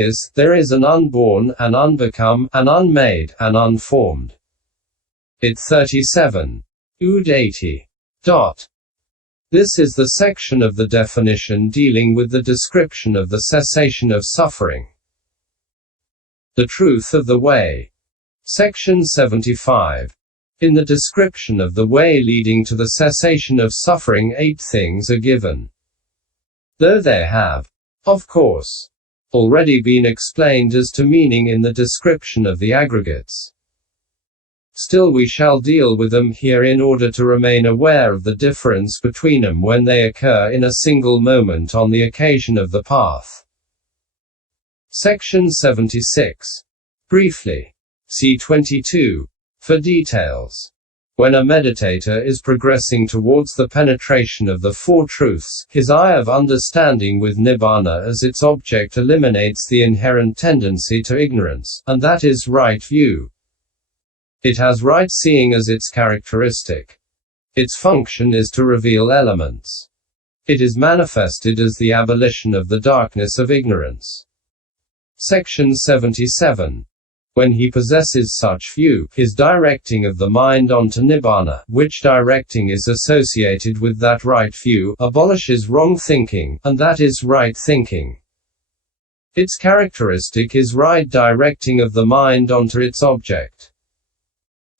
is, there is an unborn, an unbecome, an unmade, an unformed. It 37. Ud 80. This is the section of the definition dealing with the description of the cessation of suffering. The truth of the way. Section 75. In the description of the way leading to the cessation of suffering, 8 things are given. Though they have, of course, already been explained as to meaning in the description of the aggregates, still we shall deal with them here in order to remain aware of the difference between them when they occur in a single moment on the occasion of the path. Section 76. Briefly. See 22. For details. When a meditator is progressing towards the penetration of the Four Truths, his eye of understanding with Nibbana as its object eliminates the inherent tendency to ignorance, and that is right view. It has right seeing as its characteristic. Its function is to reveal elements. It is manifested as the abolition of the darkness of ignorance. Section 77. When he possesses such view, his directing of the mind onto Nibbana, which directing is associated with that right view, abolishes wrong thinking, and that is right thinking. Its characteristic is right directing of the mind onto its object.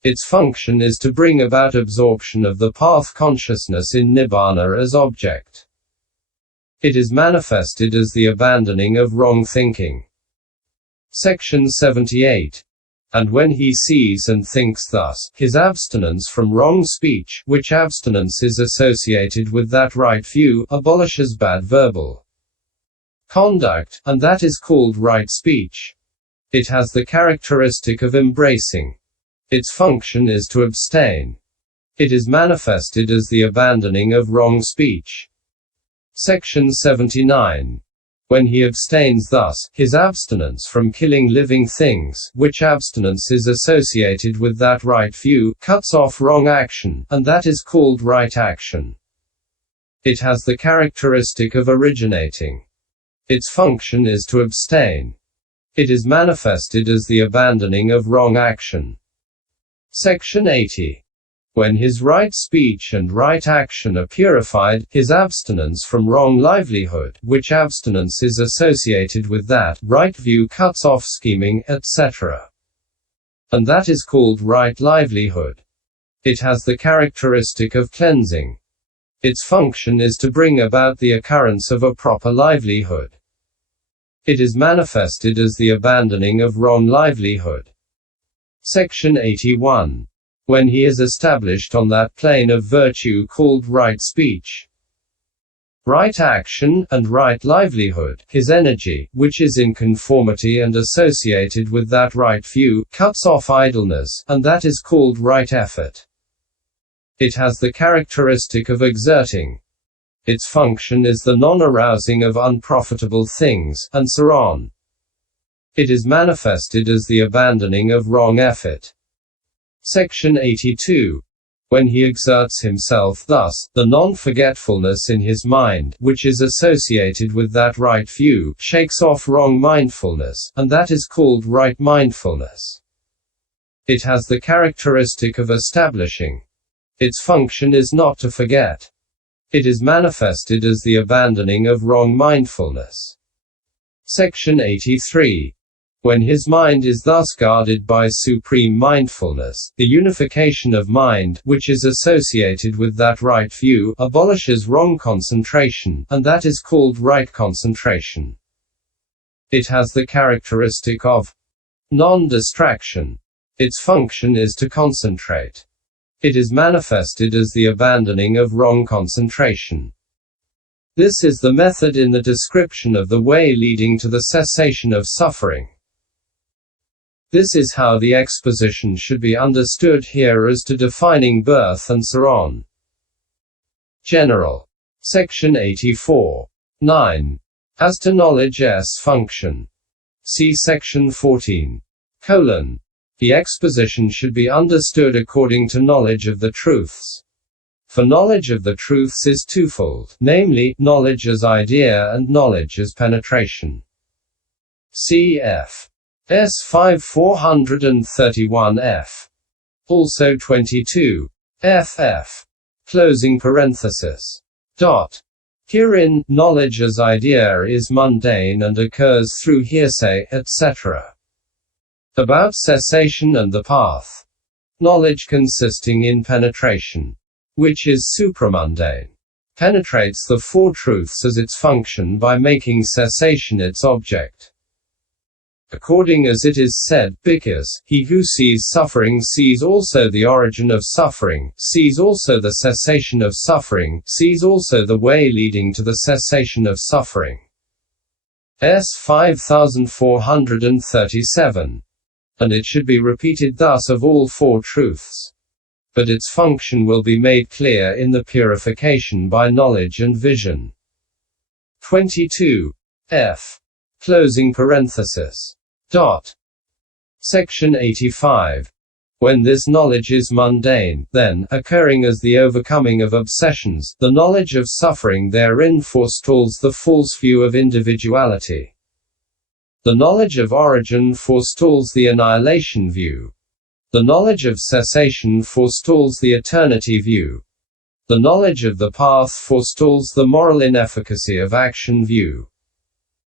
Its function is to bring about absorption of the path consciousness in Nibbana as object. It is manifested as the abandoning of wrong thinking. Section 78. And when he sees and thinks thus, his abstinence from wrong speech, which abstinence is associated with that right view, abolishes bad verbal conduct, and that is called right speech. It has the characteristic of embracing. Its function is to abstain. It is manifested as the abandoning of wrong speech. Section 79. When he abstains thus, his abstinence from killing living things, which abstinence is associated with that right view, cuts off wrong action, and that is called right action. It has the characteristic of originating. Its function is to abstain. It is manifested as the abandoning of wrong action. Section 80. When his right speech and right action are purified, his abstinence from wrong livelihood, which abstinence is associated with that right view, cuts off scheming, etc. And that is called right livelihood. It has the characteristic of cleansing. Its function is to bring about the occurrence of a proper livelihood. It is manifested as the abandoning of wrong livelihood. Section 81. When he is established on that plane of virtue called right speech, right action, and right livelihood, his energy, which is in conformity and associated with that right view, cuts off idleness, and that is called right effort. It has the characteristic of exerting. Its function is the non-arousing of unprofitable things, and so on. It is manifested as the abandoning of wrong effort. Section 82. When he exerts himself thus, the non-forgetfulness in his mind, which is associated with that right view, shakes off wrong mindfulness, and that is called right mindfulness. It has the characteristic of establishing. Its function is not to forget. It is manifested as the abandoning of wrong mindfulness. Section 83. When his mind is thus guarded by supreme mindfulness, the unification of mind, which is associated with that right view, abolishes wrong concentration, and that is called right concentration. It has the characteristic of non-distraction. Its function is to concentrate. It is manifested as the abandoning of wrong concentration. This is the method in the description of the way leading to the cessation of suffering. This is how the exposition should be understood here as to defining birth and so on. General. Section 84. 9. As to knowledge's function. See section 14. The exposition should be understood according to knowledge of the truths. For knowledge of the truths is twofold, namely, knowledge as idea and knowledge as penetration. cf. S5 431f. Also 22. ff. Closing parenthesis. Dot. Herein, knowledge as idea is mundane and occurs through hearsay, etc. About cessation and the path. Knowledge consisting in penetration, which is supramundane, penetrates the Four Truths as its function by making cessation its object. According as it is said, because he who sees suffering sees also the origin of suffering, sees also the cessation of suffering, sees also the way leading to the cessation of suffering. S 5437. And it should be repeated thus of all Four Truths. But its function will be made clear in the purification by knowledge and vision. 22. F. Closing parenthesis. Dot. Section 85. When this knowledge is mundane, then, occurring as the overcoming of obsessions, the knowledge of suffering therein forestalls the false view of individuality. The knowledge of origin forestalls the annihilation view. The knowledge of cessation forestalls the eternity view. The knowledge of the path forestalls the moral inefficacy of action view.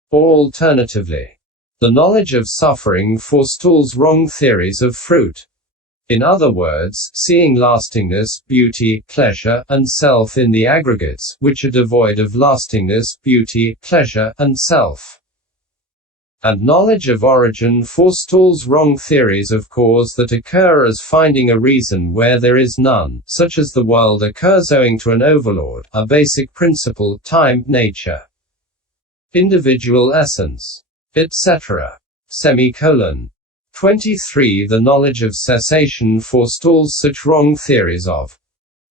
Or alternatively, the knowledge of suffering forestalls wrong theories of fruit. In other words, seeing lastingness, beauty, pleasure, and self in the aggregates, which are devoid of lastingness, beauty, pleasure, and self. And knowledge of origin forestalls wrong theories of cause that occur as finding a reason where there is none, such as the world occurs owing to an overlord, a basic principle, time, nature, individual essence, etc. 23. The knowledge of cessation forestalls such wrong theories of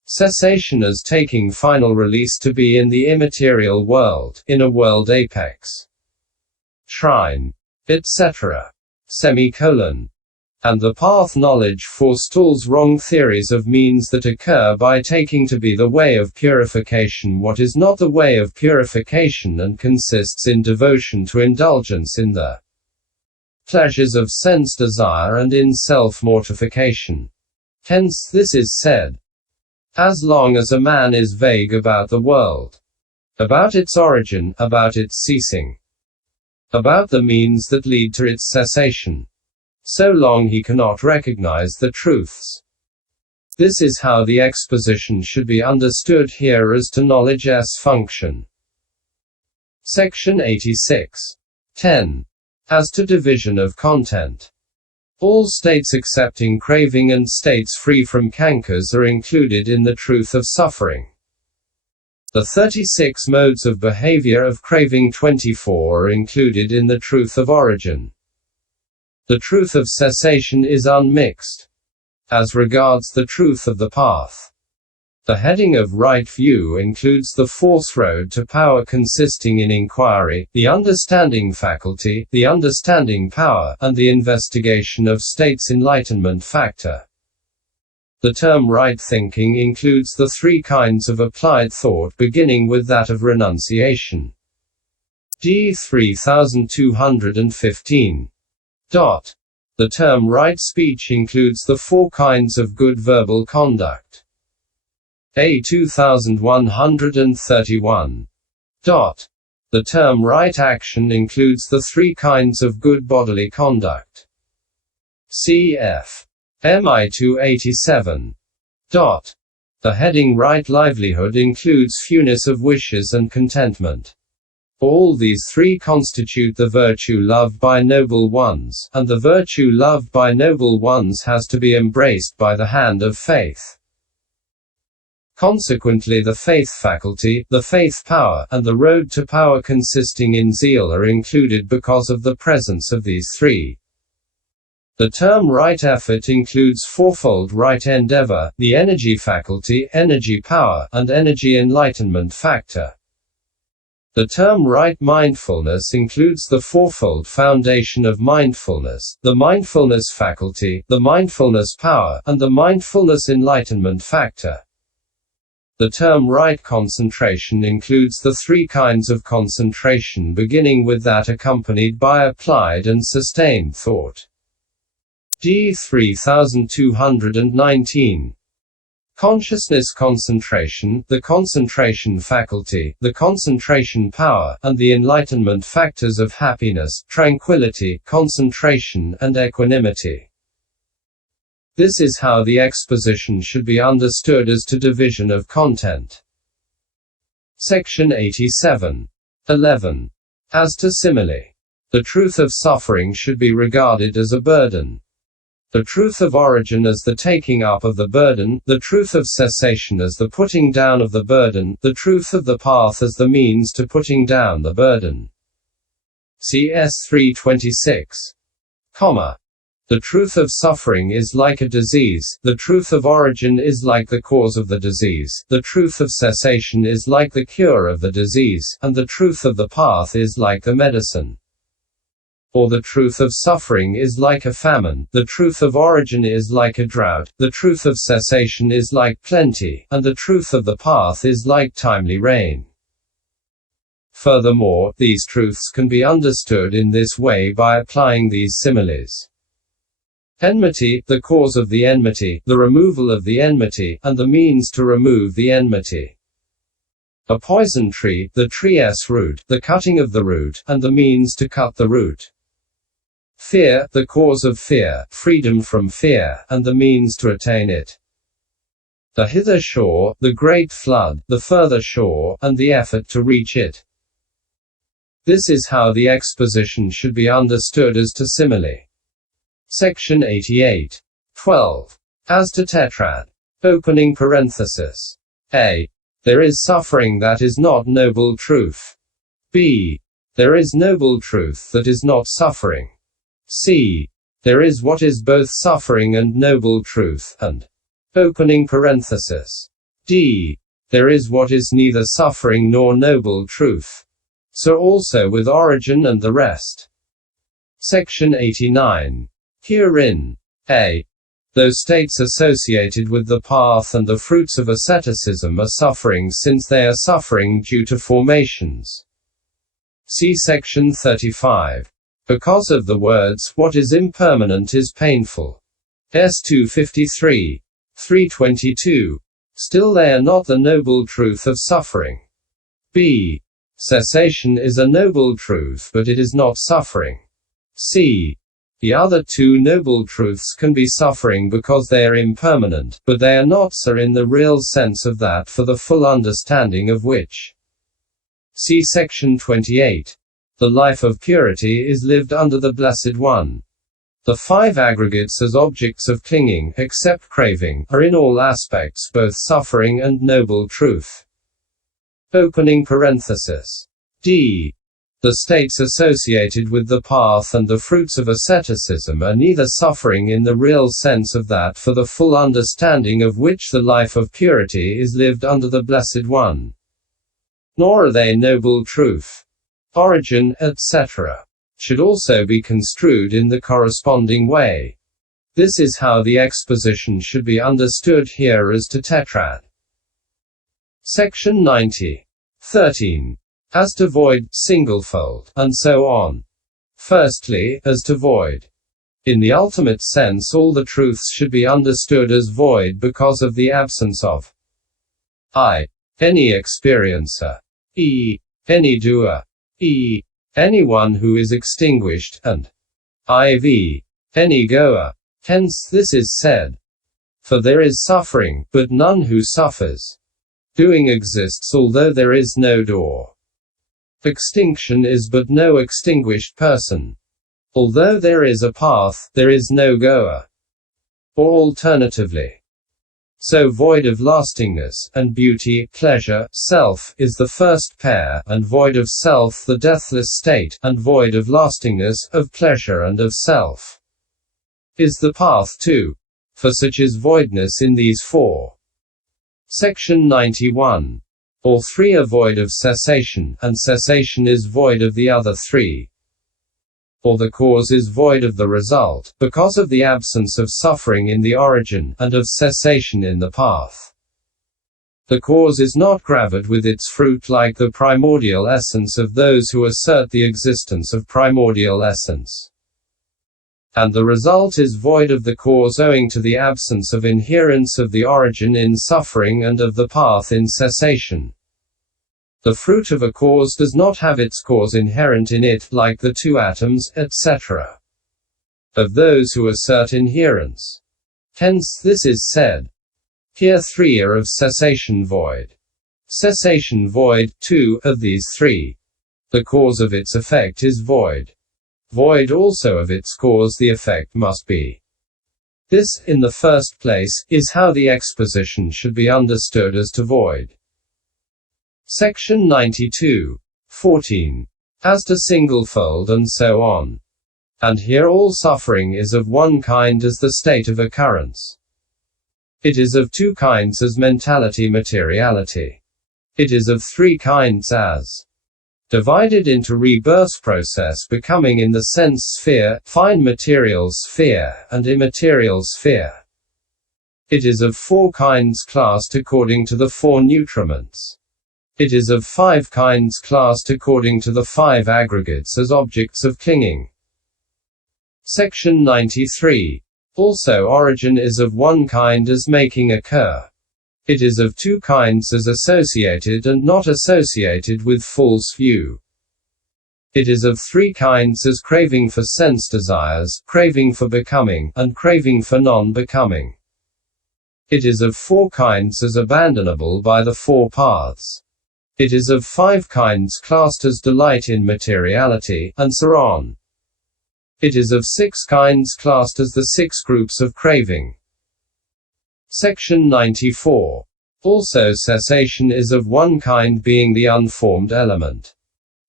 cessation as taking final release to be in the immaterial world, in a world apex, shrine, etc. And the path knowledge forestalls wrong theories of means that occur by taking to be the way of purification what is not the way of purification and consists in devotion to indulgence in the pleasures of sense desire and in self-mortification. Hence this is said, as long as a man is vague about the world, about its origin, about its ceasing, about the means that lead to its cessation, so long he cannot recognize the truths. This is how the exposition should be understood here as to knowledge's function. Section 86. 10. As to division of content. All states excepting craving and states free from cankers are included in the truth of suffering. The 36 modes of behavior of craving 24 are included in the truth of origin. The truth of cessation is unmixed. As regards the truth of the path, the heading of right view includes the fourth road to power consisting in inquiry, the understanding faculty, the understanding power, and the investigation of states enlightenment factor. The term right thinking includes the three kinds of applied thought beginning with that of renunciation. D 3215. The term right speech includes the four kinds of good verbal conduct. A 2131. The term right action includes the three kinds of good bodily conduct. Cf. MI 287. The heading right livelihood includes fewness of wishes and contentment. All these three constitute the virtue loved by noble ones, and the virtue loved by noble ones has to be embraced by the hand of faith. Consequently, the faith faculty, the faith power, and the road to power consisting in zeal are included because of the presence of these three. The term right effort includes fourfold right endeavor, the energy faculty, energy power, and energy enlightenment factor. The term right mindfulness includes the fourfold foundation of mindfulness, the mindfulness faculty, the mindfulness power, and the mindfulness enlightenment factor. The term right concentration includes the three kinds of concentration, beginning with that accompanied by applied and sustained thought. D. 3219. Consciousness concentration, the concentration faculty, the concentration power, and the enlightenment factors of happiness, tranquility, concentration, and equanimity. This is how the exposition should be understood as to division of content. Section 87. 11. As to simile. The truth of suffering should be regarded as a burden. The truth of origin as the taking up of the burden, the truth of cessation as the putting down of the burden, the truth of the path as the means to putting down the burden. CS 326. The truth of suffering is like a disease, the truth of origin is like the cause of the disease, the truth of cessation is like the cure of the disease, and the truth of the path is like the medicine. Or the truth of suffering is like a famine, the truth of origin is like a drought, the truth of cessation is like plenty, and the truth of the path is like timely rain. Furthermore, these truths can be understood in this way by applying these similes. Enmity, the cause of the enmity, the removal of the enmity, and the means to remove the enmity. A poison tree, the tree's root, the cutting of the root, and the means to cut the root. Fear, the cause of fear, freedom from fear, and the means to attain it. The hither shore, the great flood, the further shore, and the effort to reach it. This is how the exposition should be understood as to simile. Section 88. 12. As to tetrad. Opening parenthesis. A. There is suffering that is not noble truth. B. There is noble truth that is not suffering. C. There is what is both suffering and noble truth, and opening parenthesis. D. There is what is neither suffering nor noble truth. So also with origin and the rest. Section 89. Herein, a. Those states associated with the path and the fruits of asceticism are suffering since they are suffering due to formations. See section 35. Because of the words, what is impermanent is painful. S 253. 322. Still they are not the noble truth of suffering. B. Cessation is a noble truth but it is not suffering. C. The other two noble truths can be suffering because they are impermanent, but they are not so in the real sense of that for the full understanding of which. See section 28. The life of purity is lived under the Blessed One. The five aggregates as objects of clinging, except craving, are in all aspects both suffering and noble truth. Opening parenthesis. D. The states associated with the path and the fruits of asceticism are neither suffering in the real sense of that for the full understanding of which the life of purity is lived under the Blessed One. Nor are they noble truth. Origin, etc. should also be construed in the corresponding way. This is how the exposition should be understood here as to tetrad. Section 90. 13. As to void, singlefold, and so on. Firstly, as to void. In the ultimate sense all the truths should be understood as void because of the absence of I. Any experiencer. E. Any doer. E. Anyone who is extinguished, and IV. Any goer. Hence this is said. For there is suffering, but none who suffers. Doing exists although there is no door. Extinction is but no extinguished person. Although there is a path, there is no goer. Or alternatively. So void of lastingness, and beauty, pleasure, self, is the first pair, and void of self the deathless state, and void of lastingness, of pleasure and of self, is the path too. For such is voidness in these four. Section 91. All three are void of cessation, and cessation is void of the other three. Or the cause is void of the result, because of the absence of suffering in the origin, and of cessation in the path. The cause is not gravid with its fruit like the primordial essence of those who assert the existence of primordial essence. And the result is void of the cause owing to the absence of inherence of the origin in suffering and of the path in cessation. The fruit of a cause does not have its cause inherent in it like the two atoms, etc. of those who assert inherence. Hence, this is said. Here three are of cessation void. Cessation void, two, of these three. The cause of its effect is void. Void also of its cause the effect must be. This, in the first place, is how the exposition should be understood as to void. Section 92. 14. As to singlefold and so on. And here all suffering is of one kind as the state of occurrence. It is of two kinds as mentality materiality. It is of three kinds as divided into rebirth process becoming in the sense sphere, fine material sphere, and immaterial sphere. It is of four kinds classed according to the four nutriments. It is of five kinds classed according to the five aggregates as objects of clinging. Section 93. Also origin is of one kind as making occur. It is of two kinds as associated and not associated with false view. It is of three kinds as craving for sense desires, craving for becoming, and craving for non-becoming. It is of four kinds as abandonable by the four paths. It is of five kinds classed as delight in materiality, and so on. It is of six kinds classed as the six groups of craving. Section 94. Also cessation is of one kind being the unformed element.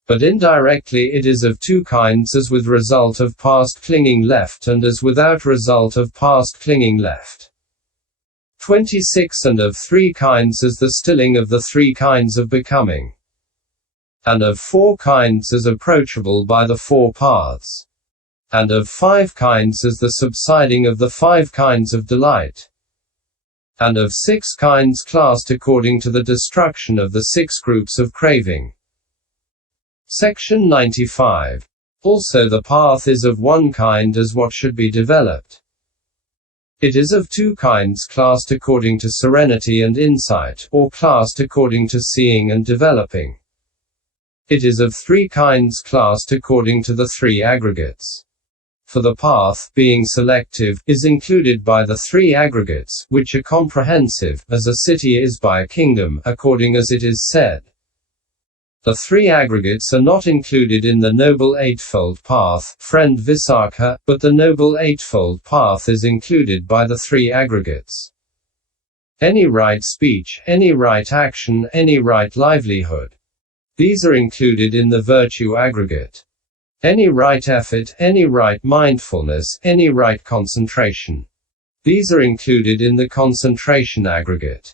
But indirectly it is of two kinds as with result of past clinging left and as without result of past clinging left. 26 And of three kinds as the stilling of the three kinds of becoming. And of four kinds as approachable by the four paths. And of five kinds as the subsiding of the five kinds of delight. And of six kinds classed according to the destruction of the six groups of craving. Section 95. Also the path is of one kind as what should be developed. It is of two kinds classed according to serenity and insight, or classed according to seeing and developing. It is of three kinds classed according to the three aggregates. For the path, being selective, is included by the three aggregates, which are comprehensive, as a city is by a kingdom, according as it is said. The three aggregates are not included in the Noble Eightfold Path, friend Visakha, but the Noble Eightfold Path is included by the three aggregates. Any right speech, any right action, any right livelihood. These are included in the virtue aggregate. Any right effort, any right mindfulness, any right concentration. These are included in the concentration aggregate.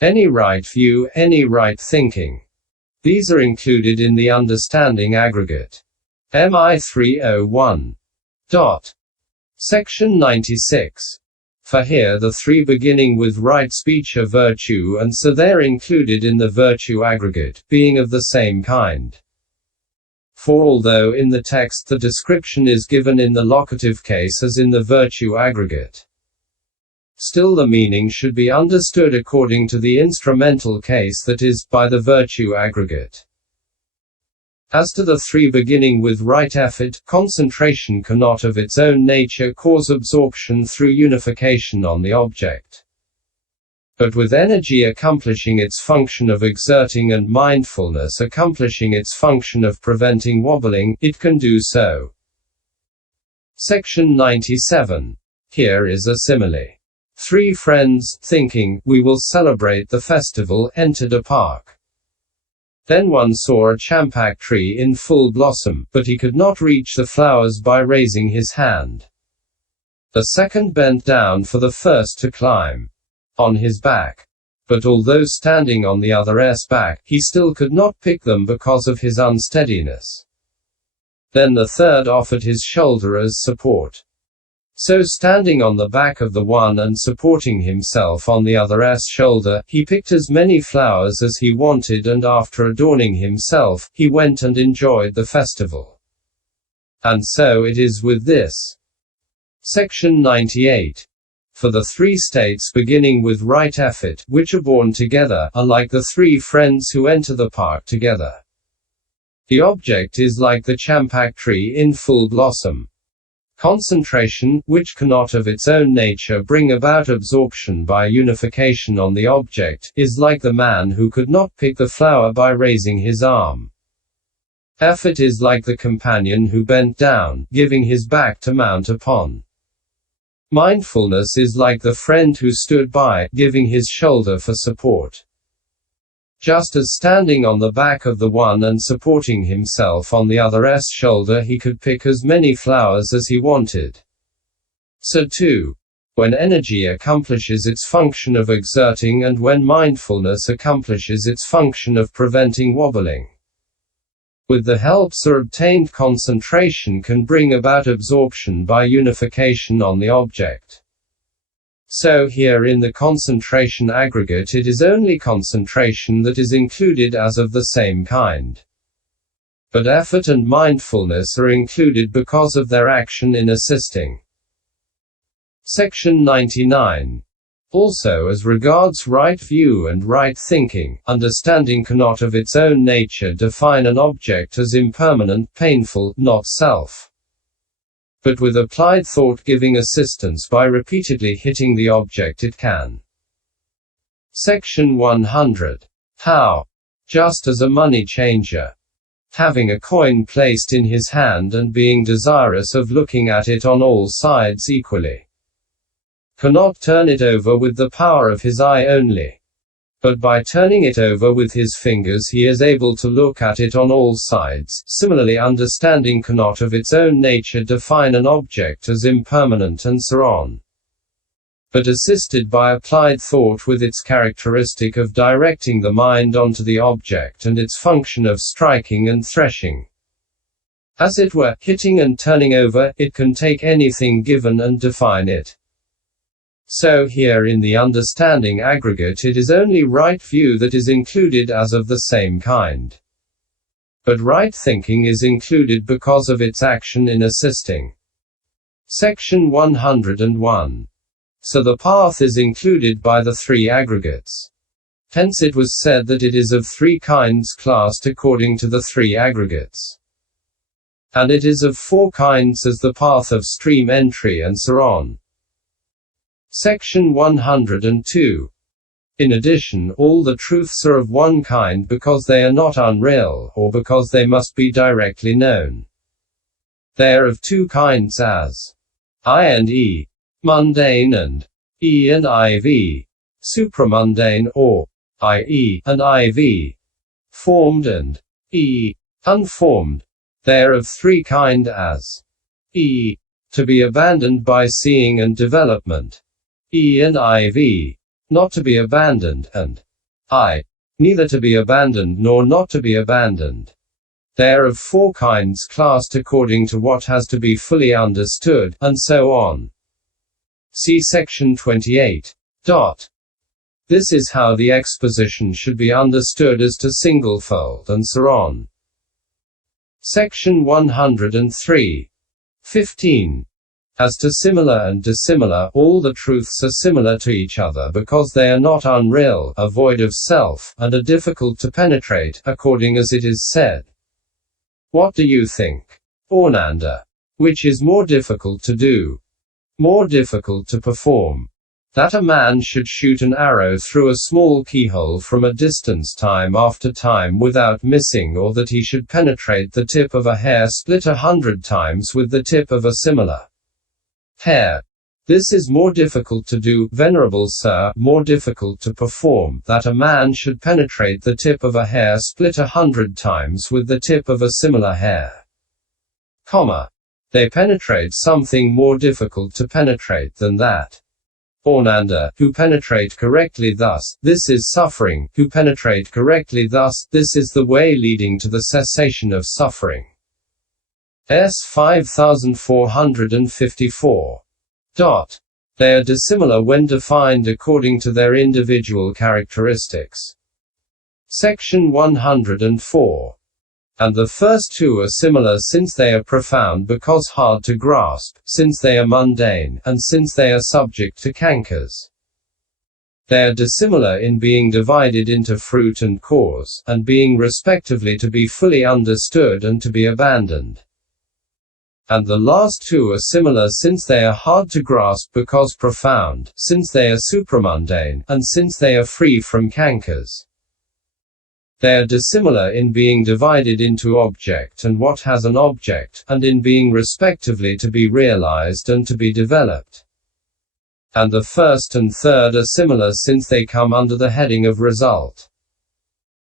Any right view, any right thinking. These are included in the understanding aggregate. MI 301. Section 96. For here the three beginning with right speech are virtue and so they're included in the virtue aggregate, being of the same kind. For although in the text the description is given in the locative case as in the virtue aggregate, still the meaning should be understood according to the instrumental case, that is, by the virtue aggregate. As to the three beginning with right effort, concentration cannot of its own nature cause absorption through unification on the object. But with energy accomplishing its function of exerting and mindfulness accomplishing its function of preventing wobbling, it can do so. Section 97. Here is a simile. Three friends, thinking, we will celebrate the festival, entered a park. Then one saw a champak tree in full blossom, but he could not reach the flowers by raising his hand. The second bent down for the first to climb on his back. But although standing on the other's back, he still could not pick them because of his unsteadiness. Then the third offered his shoulder as support. So standing on the back of the one and supporting himself on the other's shoulder, he picked as many flowers as he wanted, and after adorning himself, he went and enjoyed the festival. And so it is with this. Section 98. For the three states beginning with right effort, which are born together, are like the three friends who enter the park together. The object is like the champak tree in full blossom. Concentration, which cannot of its own nature bring about absorption by unification on the object, is like the man who could not pick the flower by raising his arm. Effort is like the companion who bent down, giving his back to mount upon. Mindfulness is like the friend who stood by, giving his shoulder for support. Just as standing on the back of the one and supporting himself on the other's shoulder he could pick as many flowers as he wanted. So too, when energy accomplishes its function of exerting and when mindfulness accomplishes its function of preventing wobbling. With the help so obtained, concentration can bring about absorption by unification on the object. So here in the concentration aggregate it is only concentration that is included as of the same kind. But effort and mindfulness are included because of their action in assisting. Section 99. Also as regards right view and right thinking, understanding cannot of its own nature define an object as impermanent, painful, not self. But with applied thought giving assistance by repeatedly hitting the object it can. Section 100. How? Just as a money changer, having a coin placed in his hand and being desirous of looking at it on all sides equally, cannot turn it over with the power of his eye only, but by turning it over with his fingers he is able to look at it on all sides. Similarly, understanding cannot of its own nature define an object as impermanent and so on, but assisted by applied thought with its characteristic of directing the mind onto the object and its function of striking and threshing, as it were, hitting and turning over, it can take anything given and define it. So here in the understanding aggregate it is only right view that is included as of the same kind. But right thinking is included because of its action in assisting. Section 101. So the path is included by the three aggregates. Hence it was said that it is of three kinds classed according to the three aggregates. And it is of four kinds as the path of stream entry and so on. Section 102. In addition, all the truths are of one kind because they are not unreal, or because they must be directly known. They are of two kinds as I and E, mundane, and E and IV, supramundane, or IE and IV, formed, and E, unformed. They are of three kind as E, to be abandoned by seeing and development, E and IV, not to be abandoned, and I, neither to be abandoned nor not to be abandoned. They are of four kinds classed according to what has to be fully understood, and so on. See section 28. This is how the exposition should be understood as to singlefold and so on. Section 103. 15. As to similar and dissimilar, all the truths are similar to each other because they are not unreal, are void of self, and are difficult to penetrate, according as it is said. What do you think, Ornanda? Which is more difficult to do? More difficult to perform? That a man should shoot an arrow through a small keyhole from a distance time after time without missing, or that he should penetrate the tip of a hair split 100 times with the tip of a similar hair? This is more difficult to do, venerable sir, more difficult to perform, that a man should penetrate the tip of a hair split 100 times with the tip of a similar hair. They penetrate something more difficult to penetrate than that. Ornanda, who penetrate correctly thus, this is suffering, who penetrate correctly thus, this is the way leading to the cessation of suffering. S. 5454. They are dissimilar when defined according to their individual characteristics. Section 104. And the first two are similar since they are profound because hard to grasp, since they are mundane, and since they are subject to cankers. They are dissimilar in being divided into fruit and cause, and being respectively to be fully understood and to be abandoned. And the last two are similar since they are hard to grasp because profound, since they are supramundane, and since they are free from cankers. They are dissimilar in being divided into object and what has an object, and in being respectively to be realized and to be developed. And the first and third are similar since they come under the heading of result.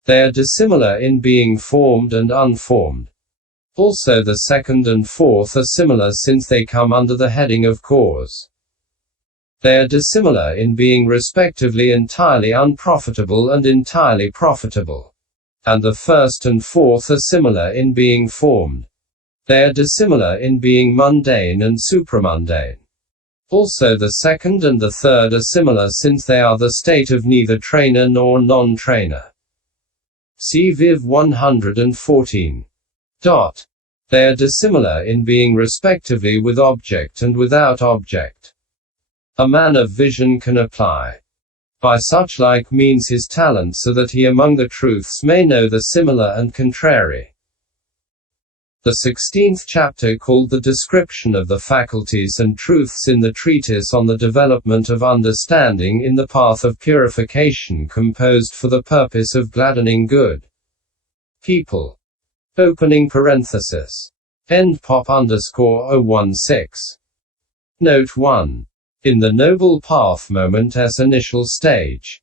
They are dissimilar in being formed and unformed. Also the second and fourth are similar since they come under the heading of cause. They are dissimilar in being respectively entirely unprofitable and entirely profitable. And the first and fourth are similar in being formed. They are dissimilar in being mundane and supramundane. Also the second and the third are similar since they are the state of neither trainer nor non-trainer. See Viv 114. They are dissimilar in being respectively with object and without object. A man of vision can apply by such like means his talent so that he among the truths may know the similar and contrary. The 16th chapter, called the description of the faculties and truths in the treatise on the development of understanding in the path of purification, composed for the purpose of gladdening good people. Opening parenthesis. End pop _016. Note 1. In the Noble Path moment as initial stage.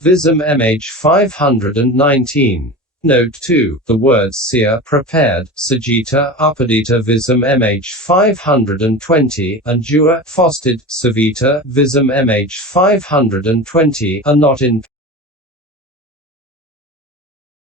Visum MH 519. Note 2. The words Siya prepared, Sajita, Upadita Visum MH 520, and Jua, Fosted, Savita, Visum MH 520, are not in